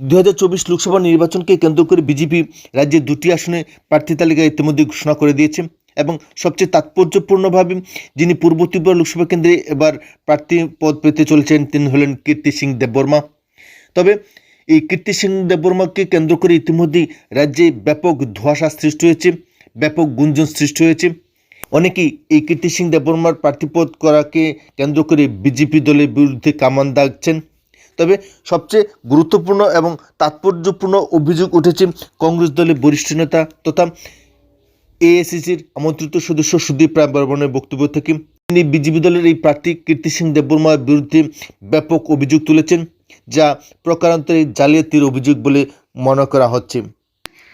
দু হাজার চব্বিশ লোকসভা নির্বাচনকে কেন্দ্র করে বিজেপি রাজ্যের দুটি আসনে প্রার্থী তালিকা ইতিমধ্যে ঘোষণা করে দিয়েছে এবং সবচেয়ে তাৎপর্যপূর্ণভাবে যিনি পূর্ব ত্রিপুরা লোকসভা কেন্দ্রে এবার প্রার্থী পদ পেতে চলেছেন তিনি হলেন কীর্তি সিং দেববর্মা। তবে এই কীর্তি সিং দেববর্মাকে কেন্দ্র করে ইতিমধ্যেই রাজ্যে ব্যাপক ধোঁয়াশা সৃষ্টি হয়েছে, ব্যাপক গুঞ্জন সৃষ্টি হয়েছে। অনেকেই এই কীর্তি সিং দেববর্মার প্রার্থীপদ করাকে কেন্দ্র করে বিজেপি দলের বিরুদ্ধে কামান দাগছেন। তবে সবচেয়ে গুরুত্বপূর্ণ এবং তাৎপর্যপূর্ণ অভিযোগ উঠেছে কংগ্রেস দলের বরিষ্ঠ নেতা তথা এএসিসির আমন্ত্রিত সদস্য সুদীপ রায় বর্মনের বক্তব্য থেকে। তিনি বিজেপি দলের এই প্রার্থী কীর্তি সিং দেববর্মার বিরুদ্ধে ব্যাপক অভিযোগ তুলেছেন, যা প্রকারান্তরে জালিয়াতির অভিযোগ বলে মনে করা হচ্ছে।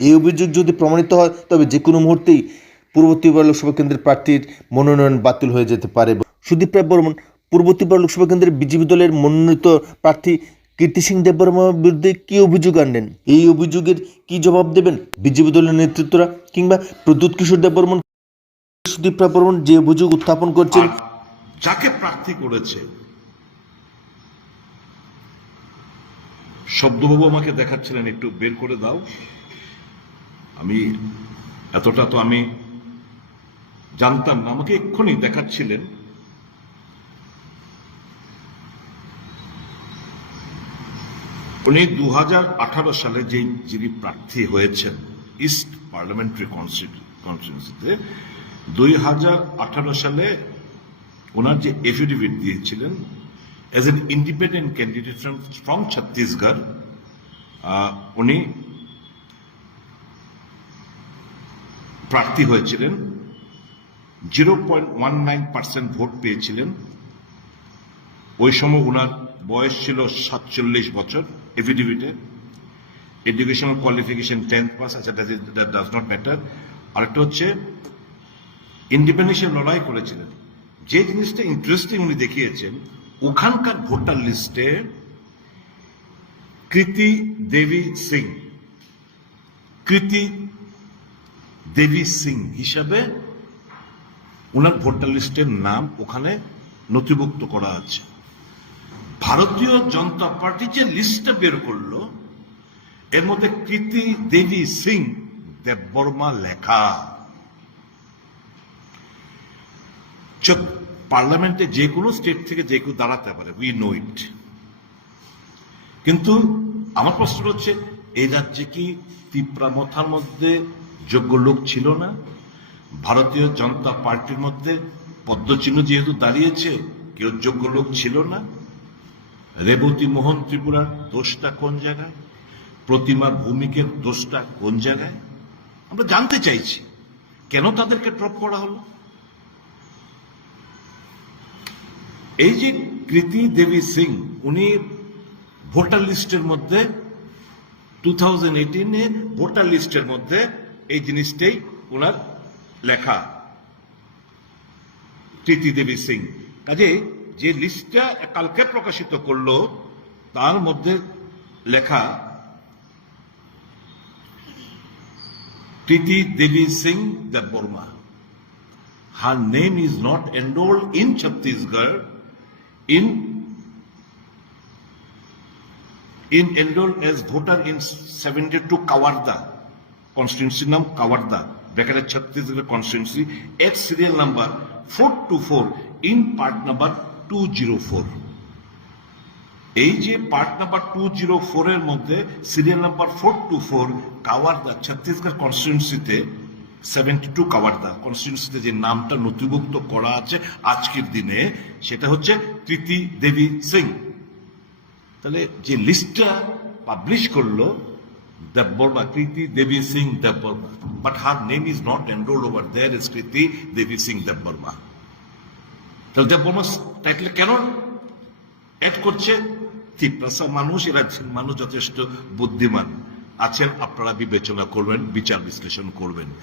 এই অভিযোগ যদি প্রমাণিত হয়, তবে যে কোনো মুহূর্তেই পূর্ব ত্রিপুরা লোকসভা কেন্দ্রের প্রার্থীর মনোনয়ন বাতিল হয়ে যেতে পারে। সুদীপ রায় বর্মন পূর্ব ত্রিপুরা লোকসভা কেন্দ্রের বিজেপি দলের মনোনীত প্রার্থী কীর্তি সিং দেববর্মার বিরুদ্ধে কী অভিযোগ আনলেন? এই অভিযোগের কি জবাব দেবেন বিজেপি দলের নেতৃত্বরা কিংবা প্রদ্যুৎ কিশোর দেববর্মন? সুদীপ বর্মন যে অভিযোগ উত্থাপন করছেন যাকে প্রার্থী করেছে, শব্দবাবু আমাকে দেখাচ্ছিলেন, একটু বের করে দাও। আমি, এতটা তো আমি জানতাম না, আমাকে এক্ষুনি দেখাচ্ছিলেন। উনি দু হাজার আঠারো সালে যে যিনি প্রার্থী হয়েছেন ইস্ট পার্লামেন্টারি কনস্টিটিউন্সিতে দুই হাজার সালে ওনার যে এফিডেভিট দিয়েছিলেন as an independent candidate from Chhattisgarh উনি প্রার্থী হয়েছিলেন zero point one nine percent vote পেয়েছিলেন। ওই সময় ওনার বয়স ছিল সাতচল্লিশ বছর এফিডেভিটে এডুকেশনাল কোয়ালিফিকেশন টেন্থ পাস আচ্ছা দ্যাট ডাজ নট ম্যাটার আরেকটা হচ্ছে ইন্ডিপেন্ডেন্সের লড়াই করেছিলেন। যে জিনিসটা ইন্টারেস্টিং উনি দেখিয়েছেন, ওখানকার ভোটার লিস্টে কৃতি দেবী সিং। কৃতি দেবী সিং হিসাবে ওনার ভোটার লিস্টের নাম ওখানে নথিভুক্ত করা আছে। ভারতীয় জনতা পার্টি যে লিস্টটা বের করল, এর মধ্যে কৃতি দেবী সিং, দেববর্মা লেখা। পার্লামেন্টে যে কোনো স্টেট থেকে যে কেউ দাঁড়াতে পারে, উই নো ইট। কিন্তু আমার প্রশ্ন হচ্ছে এই রাজ্যে কি তিপ্রামথার মধ্যে যোগ্য লোক ছিল না? ভারতীয় জনতা পার্টির মধ্যে পদ্মচিহ্ন যেহেতু দাঁড়িয়েছে, কেউ যোগ্য লোক ছিল না? রেবতী মোহন ত্রিপুরার দোষটা কোন জায়গায়? প্রতিমা ভূমিকের দোষটা কোন জায়গায়? আমরা জানতে চাইছি। কেন তাদেরকে ড্রপ করা হলো? এই যে কৃতি দেবী সিং, উনি ভোটার লিস্টের মধ্যে টু থাউজেন্ড এইটিনে ভোটার লিস্টের মধ্যে এই জিনিসটাই ওনার লেখা। কৃতি দেবী সিং। কাজে যে লিস্টটা কালকে প্রকাশিত করল, তার মধ্যে লেখা কৃতি Devi Singh Debbarma. Her name is not enrolled in Chhattisgarh. In in enrolled as voter in 72 Kawarda, constituency নাম কাওয়ারদা ব্র্যাকেটে Chhattisgarh constituency at serial number four two four in part number two zero four এই যে part number two zero four এর মধ্যে serial number four two four Kawardha Chhattisgarh কনস্টিটিউন্সিতে seventy two Kawardha কনস্টিটিউন্সিতে যে নামটা নথিভুক্ত করা আছে আজকের দিনে, সেটা হচ্ছে তৃতি দেবী সিং তাহলে যে লিস্টটা পাবলিশ করল Debbarma Kriti Devi Singh Debbarma but her name is not enrolled over there is Kriti Devi Singh Debbarma তাহলে ডেপোমাস টাইটেল কেন? অ্যাড করছে তিপ্রাসা মানুষ, এরা মানুষ যথেষ্ট বুদ্ধিমান। আছেন, আপনারা বিবেচনা করবেন, বিচার বিশ্লেষণ করবেন।